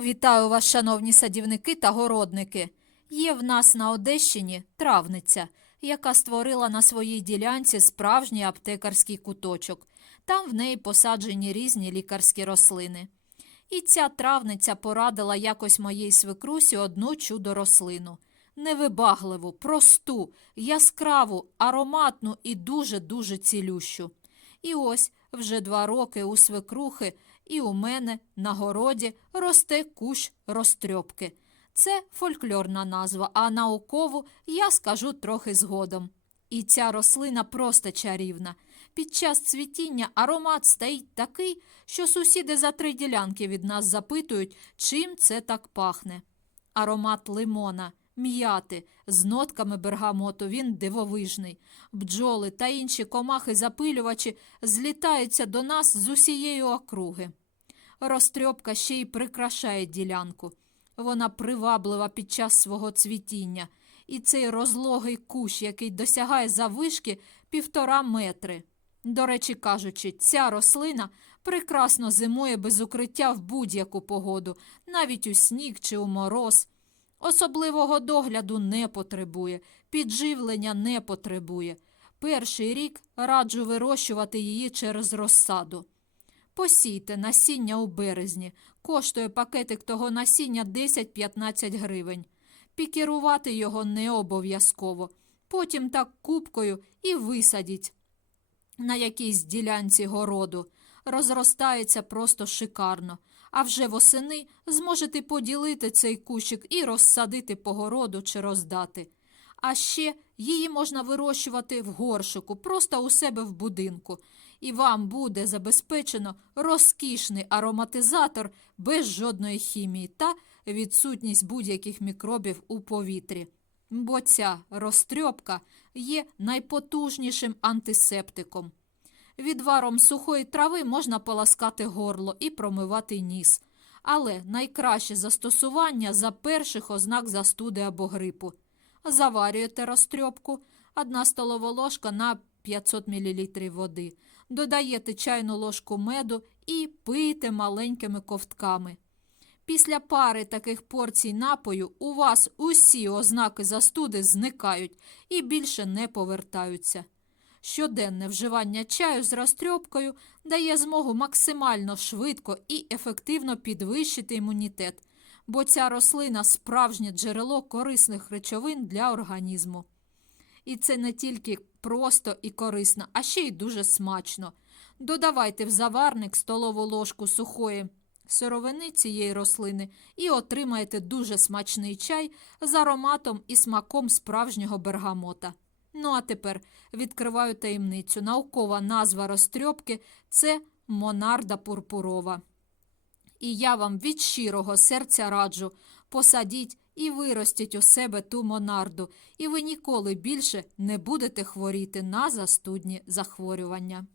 Вітаю вас, шановні садівники та городники. Є в нас на Одещині травниця, яка створила на своїй ділянці справжній аптекарський куточок. Там в неї посаджені різні лікарські рослини. І ця травниця порадила якось моїй свекрусі одну чудо рослину. Невибагливу, просту, яскраву, ароматну і дуже-дуже цілющу. І ось вже два роки у свекрухи і у мене на городі росте кущ розтрьопки. Це фольклорна назва, а наукову я скажу трохи згодом. І ця рослина просто чарівна. Під час цвітіння аромат стоїть такий, що сусіди за три ділянки від нас запитують, чим це так пахне. Аромат лимона, м'яти з нотками бергамоту він дивовижний. Бджоли та інші комахи-запилювачі злітаються до нас з усієї округи. Розтрьопка ще й прикрашає ділянку. Вона приваблива під час свого цвітіння, і цей розлогий кущ, який досягає заввишки півтора метри. До речі кажучи, ця рослина прекрасно зимує без укриття в будь-яку погоду, навіть у сніг чи у мороз. Особливого догляду не потребує, підживлення не потребує. Перший рік раджу вирощувати її через розсаду. Посійте насіння у березні. Коштує пакетик того насіння 10-15 гривень. Пікерувати його не обов'язково. Потім так купкою і висадіть на якійсь ділянці городу. Розростається просто шикарно. А вже восени зможете поділити цей кущик і розсадити по городу чи роздати. А ще її можна вирощувати в горшику, просто у себе в будинку, і вам буде забезпечено розкішний ароматизатор без жодної хімії та відсутність будь-яких мікробів у повітрі. Бо ця розтрьопка є найпотужнішим антисептиком. Відваром сухої трави можна поласкати горло і промивати ніс. Але найкраще застосування за перших ознак застуди або грипу. Заварюєте розтрьопку, 1 столова ложка на 500 мл води. Додаєте чайну ложку меду і пийте маленькими ковтками. Після пари таких порцій напою у вас усі ознаки застуди зникають і більше не повертаються. Щоденне вживання чаю з розтрьопкою дає змогу максимально швидко і ефективно підвищити імунітет, бо ця рослина справжнє джерело корисних речовин для організму. І це не тільки просто і корисно, а ще й дуже смачно. Додавайте в заварник столову ложку сухої сировини цієї рослини і отримаєте дуже смачний чай з ароматом і смаком справжнього бергамота. Ну а тепер відкриваю таємницю. Наукова назва розтрьопки це монарда пурпурова. І я вам від щирого серця раджу посадіть і виростіть у себе ту монарду, і ви ніколи більше не будете хворіти на застудні захворювання.